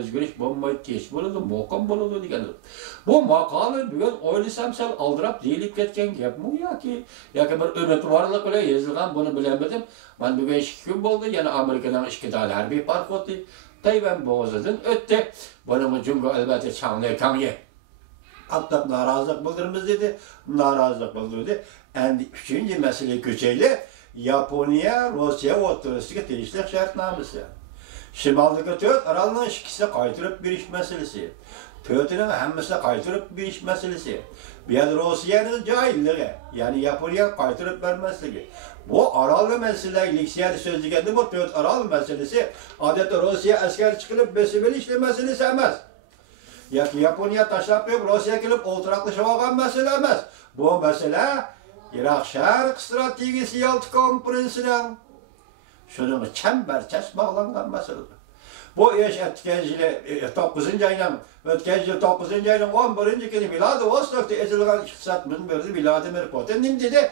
Özgürlük bo'lmaydi, kech bo'ladi, muqim bo'ladi deganlar. Bu maqola bugun o'ylasam sal aldirab deyilib ketgan gapmi yoki bir umidvorlik bilan yozilgan buni bilmadim. Men bugun 2 kun bo'ldi, yana Amerikadan 2 ta harbiy parxoti Tayvan bo'g'ozidan o'tdi. Buni Jungo albatta changlay. Qattiq norozilik bildiramiz dedi, norozilik bildirdi. Endi 3-chi masala ko'chayli Yaponiya, Rossiya o'rtasidagi tegishli shartnomasi. Şimaldaki 4 aralığın ikisi qaytırıp beriş meselesi. 4'ünün hammasini qaytırıp beriş meselesi. Bir Rusya'nın cahilliği, yani Yaponiya qaytırıp vermesligi. Bu aralı meseleler, Liksiyada sözlükende bu 4 aralı meselesi, adeta Rusya asker çıkılıp besibeli işlemesini sevmez. Yaponiya taşlap yapıp Rusya gelip oturaklaşıp olgan mesele emez. Bu mesele Irak Şark stratejisi Yalta konferensinin şunun çemberçes bağlangan mesele. Bu iş ötken 9. ayının 11. günü Vladivostok'ta ezilgan iktisat münbirdi Vladimir Putin dedi.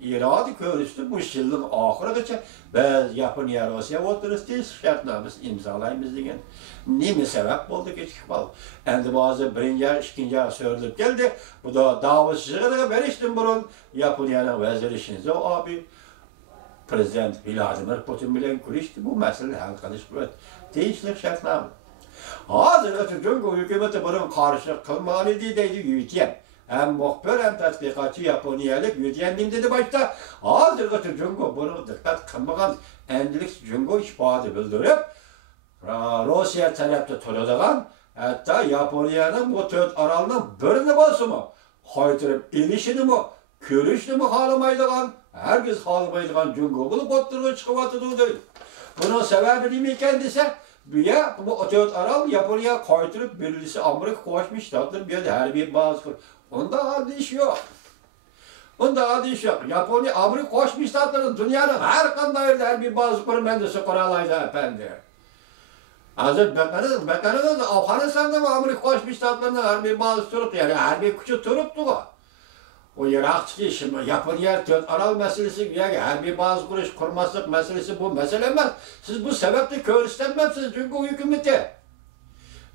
İradi körüstü bu yılın ahırıgacha biz Yaponiya Rusya o'rtasida shartnomasi imzolaymiz degan. Nima sabab bo'ldi kechikib qoldi. Endi bazı birinchi, ikkinchi so'rilib keldi. Bu da Davos yig'iniga berishdan burun Yaponiyaning vaziri Shinzo Abe Prezident Vladimir Putin bilan kurashdi. Bu masalani hal qilish uchun tegishli shartnoma. Hozir Jungo hukumati bunga qarshilik qilmadi deydi yutgan. Hem muhbir hem tatbikatçı Yaponiyalık yüzyendim dedi başta. Hazırgıtı Jungo bunu dikkat kılmagan endilik Jungo ifade bildirip Rusya tarafta toladagan hatta Yaponiyanın bu 4 aralının birini bolsa mı? Qaytırıp ilişini mi? Körüşünü mü halamaydıgan? Herkes halamaydıgan Jungo bulup oturduğu çıkıvatıdığı değil. Bunun sebebi değil mi kendisi? Bu 4 aral Yaponiya qaytırıp birisi Amerika koşmuşlardır. Bir de her bir bazı onda adı iş yok. Japonya, Amerika koşmuşlardır. Dünyanın her kandayrda her bir bazı kurmendisi kuralaydı efendi. Hazır bakanınız Afganistan'da mı Amerika koşmuşlardır her bir bazı turup yani her bir küçük turuptu o. O Irak'taki şimdi Japonya 4 aral meselesi yani her bir bazı kuruş kurmaslık meselesi bu mesele mi? Siz bu sebeple körüstenmezsiniz Jungo hükümeti.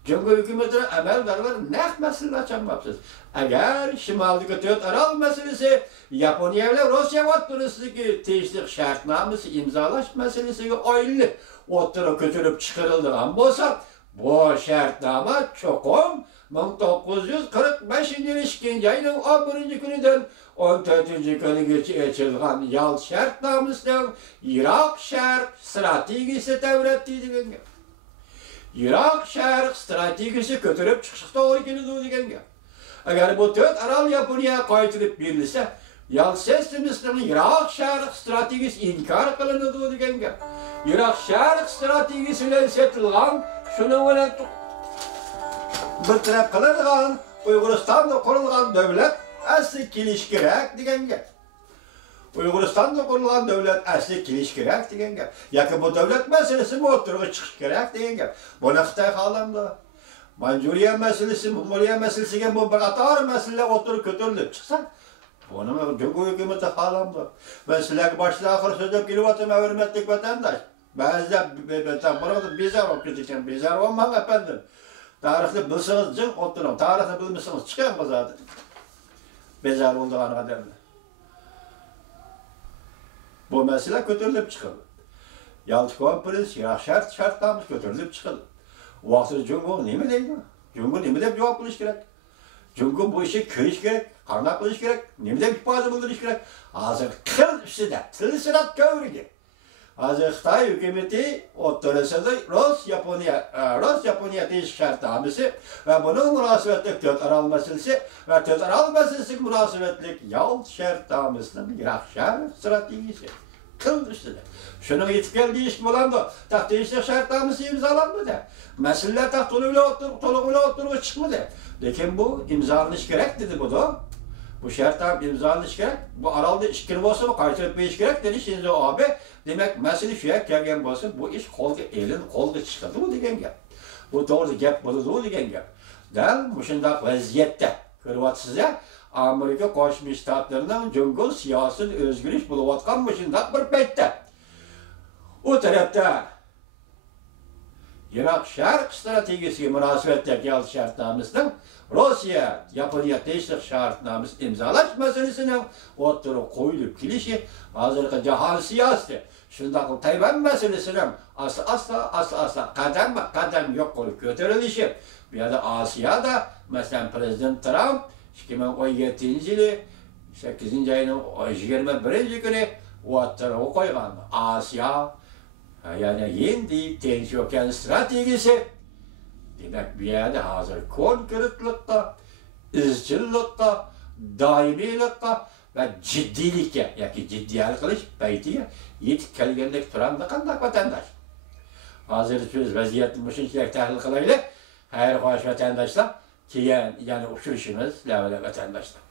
Jungo hükümetine emel darlar nek mesele açamazsınız. Eğer şimaldaki 4 aral meselesi Japonya ile Rusya o'rtasidagi tegishli shartnomasi imzolash meselesiga oydinlik o'ttirib ko'tarib chiqarilgan bo'lsa, bu shartnoma cho'qim 1945 yil 2 ayning 11 kunidan 14 kunigacha echilgan Yalta shartnomasining Iroq Sharq strategiyasi davlat degan gap. Iroq Sharq strategiyasi ko'tarib chiqishga to'g'ri keladi degan gap. Eğer bu 4 aral Yaponiya qaytirib berilsa, Yalta sistemasining Iroq Sharq strategiyasi inkor qilinadi degan gap. Iroq Sharq strategiyasi bilan setilgan, shuni bilan bir taraf qilingan, Uyg'uristonda qurilgan davlat asli kelish kerak degan gap. Uyg'uristonda qurilgan davlat asli kelish kerak degan gap. Yoki bu davlat masalasi o'tirg'i chiqish kerak degan gap. Buni Xitoy xohlamdi. Manjuriya meselesi, Mongoliya meselesiga bu bir qator masalalar o'tirib ko'tarilib chiqsa, buni Jungo hukumati xohlamdi. Men sizlarga boshida oxir so'zlab kelyapman, hurmatli vatandosh. Ba'zida bezar bo'lib ketgan, bezar bo'lmang efendim. Tarixni bilsangiz jin o'tiring, tarixni bilmasangiz chiqing bozorda. Bezar bo'lgan odamlar. Bu masala ko'tarilib chiqildi. Yalta konferensi, shartnomasi ko'tarilib chiqildi. Vaqtida Jungo nima deydi? Jungo nima deb javob qilish kerak? Jungo bu ishga kirish kerak, qanday qilish kerak, nima deb ifoda bildirish kerak? Hozir til ustida, tilsirat ko'rigi. Hozir Xitoy hukumati o'rtasida Rus-Yaponiya tegish shartnomasi va buning munosabatli 4 aral masalasi va 4 aral masalasiga munosabatli Yalta shartnomasining Iroq Sharq strategiyasi. Til ustida. Şunu yetib keldi ish bo'ladi. Tegishli shartnomasi imzolanmadi. Masalalar to'liq o'tirib chiqmadi. Lekin bu imzolanish kerak dedi bu da. Bu shartnoma imzolanish kerak. Bu aralda ish kirib bo'lsa, qaytarib berish kerak dedi Shinzo Abe. Demak, masala shu yerga kelgan bo'lsa, bu ish qo'lga chiqadi bu degan gap. Bu to'g'ri gap bo'ladi degan gap. Dal shunday vaziyatda ko'ryapsizlar. Amerika Qo'shma Shtatlarining Jungo siyosiy o'zgarish bo'layotgan shunday bir paytda o tarafta Irak Şark stratejisiga munosabatdagi yol shartnomasining Rossiya, Yaponiya tinchlik shartnomasi imzolash masalasining o'rtaga qo'yilib kelishi hozirgi jahon siyosati shundoq Tayvan masalasining asta qadam yo'q qilib ko'tarilishi bu yerda Osiyoda masalan prezident Trump 2017-yili 8-oyning 21-kuni o'rtaga qo'ygan Osiyo yani Hindi Tinch okean stratejisi demek bir yerde hazır konkretlikte, izchillikte, doimiylikte ve ciddilikte, yoki jiddiylik qilish paytiga yetib kelgandek turadi qanday vatandaş. Hozir biz vaziyatni shunchalik tahlil qilaylik. Xayr-xo'sh vatandaşlar, keyin yana uchrashimiz, vatandaşlar.